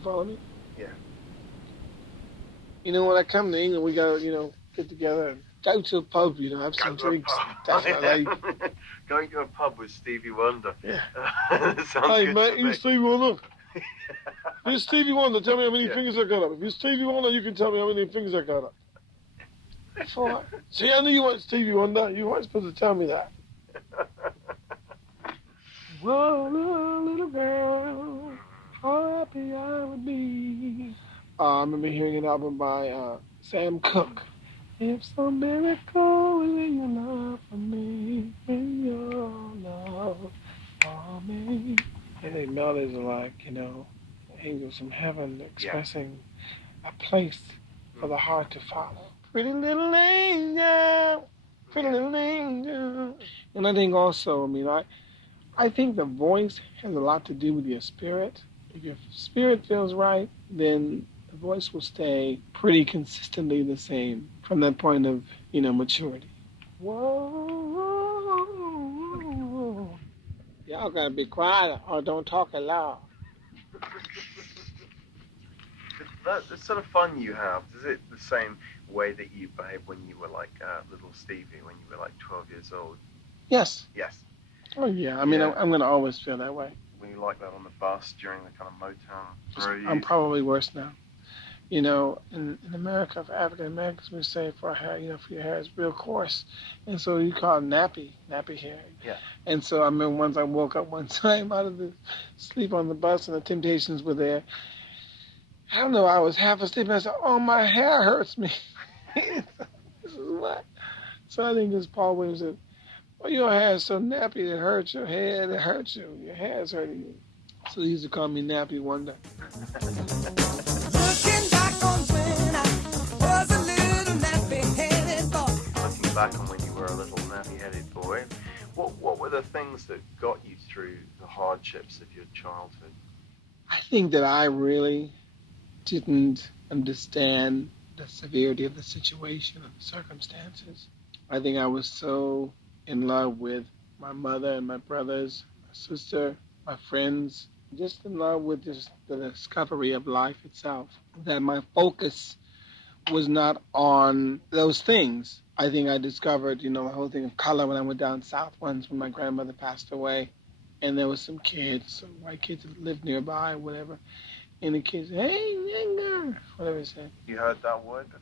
You follow me? Yeah. You know, when I come to England, we gotta, get together and go to a pub, have some drinks. That's what I like. Going to a pub with Stevie Wonder. Yeah. Sounds Hey, good mate, to you me. Stevie Wonder? You're Stevie Wonder. Tell me how many Yeah. fingers I got up. If you're Stevie Wonder, you can tell me how many fingers I got up. See, I knew you weren't Stevie Wonder. You weren't supposed to tell me that. Whoa, little girl, how happy I would be. I remember hearing an album by Sam Cooke. If some miracle was in your love for me, in your love for me. And the melodies are like, angels from heaven expressing a place for the heart to follow. Pretty little angel, pretty little angel. And I think also, I think the voice has a lot to do with your spirit. If your spirit feels right, then the voice will stay pretty consistently the same from that point of, maturity. Whoa. Y'all gotta be quiet or don't talk aloud. The sort of fun you have, is it the same way that you behaved when you were like little Stevie, when you were like 12 years old? Yes. Yes. Oh, yeah. I'm going to always feel that way. Were you like that on the bus during the kind of Motown breeze? I'm probably worse now. In America, for African Americans, we say for our hair, for your hair is real coarse. And so you call it nappy hair. Yeah. And so I remember once I woke up one time out of the sleep on the bus and the Temptations were there. I don't know, I was half asleep and I said, oh, my hair hurts me. This is what? So I think this Paul Williams said, well, your hair is so nappy it hurts your head, it hurts you. Your hair is hurting you. So they used to call me Nappy Wonder. Looking back on when I was a little nappy-headed boy. Looking back on when you were a little nappy-headed boy, what were the things that got you through the hardships of your childhood? I think that I really didn't understand the severity of the situation and the circumstances. I think I was so in love with my mother and my brothers, my sister, my friends, just in love with just the discovery of life itself, that my focus was not on those things. I think I discovered, the whole thing of color when I went down south once when my grandmother passed away, and there was some white kids that lived nearby, whatever, and the kids, hey, nigga, whatever they said. You heard that word before?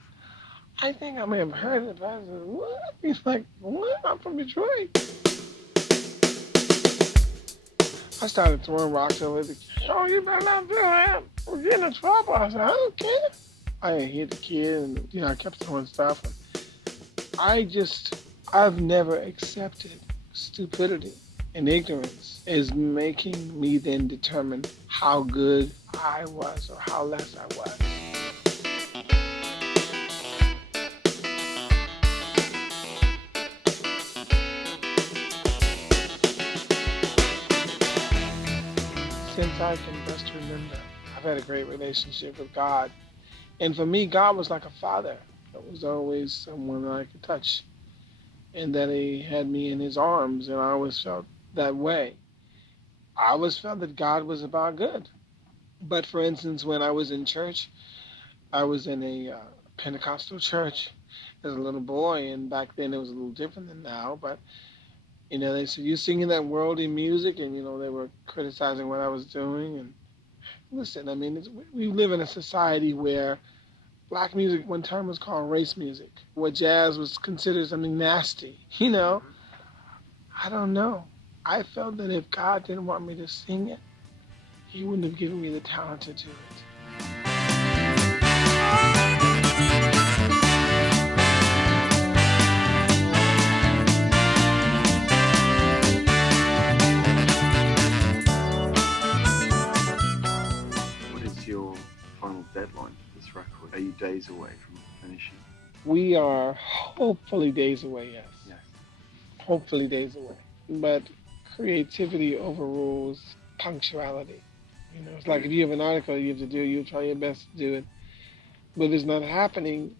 I think I may have heard it, but I said, what? He's like, what? I'm from Detroit. I started throwing rocks over the kid. Oh, you better not do that. We're getting in trouble. I said, I don't care. I hit the kid, and, I kept throwing stuff. I've never accepted stupidity and ignorance as making me then determine how good I was or how less I was. Since I can best remember, I've had a great relationship with God. And for me, God was like a father. It was always someone that I could touch. And that he had me in his arms, and I always felt that way. I always felt that God was about good. But for instance, when I was in church, I was in a Pentecostal church as a little boy, and back then it was a little different than now, but they said, you singing that worldly music, and, they were criticizing what I was doing. And listen, we live in a society where black music one time was called race music, where jazz was considered something nasty. I don't know. I felt that if God didn't want me to sing it, he wouldn't have given me the talent to do it. Your final deadline for this record? Are you days away from finishing? We are hopefully days away, yes. Yes. Hopefully days away. But creativity overrules punctuality. It's like if you have an article you have to do, you try your best to do it. But if it's not happening,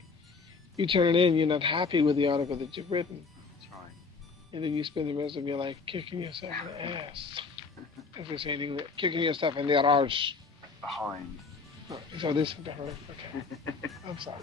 you turn it in, you're not happy with the article that you've written. That's right. And then you spend the rest of your life kicking yourself in the ass. As they say in English, kicking yourself in the arse. Behind. Oh, so this is the hurry. Okay. I'm sorry.